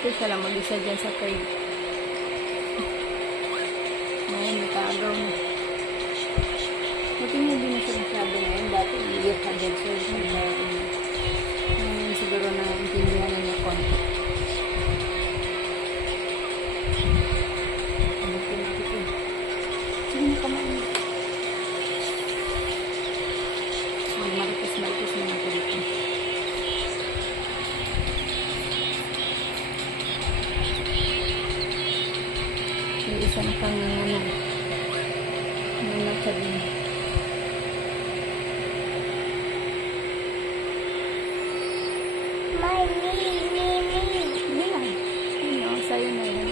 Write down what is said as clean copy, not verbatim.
dati siya lang mag-isa dyan sa third. Ngayon, nakaagaw na. Buti nga hindi na siya masyado ngayon. Dati, iiyak ka dyan. So, ngayon siguro na intindihan na niya konti. Sige na kamain. Marites na natin dito. Yung isa na kang nanagsabi. My me. Hindi lang. Ano, sa'yo na yan.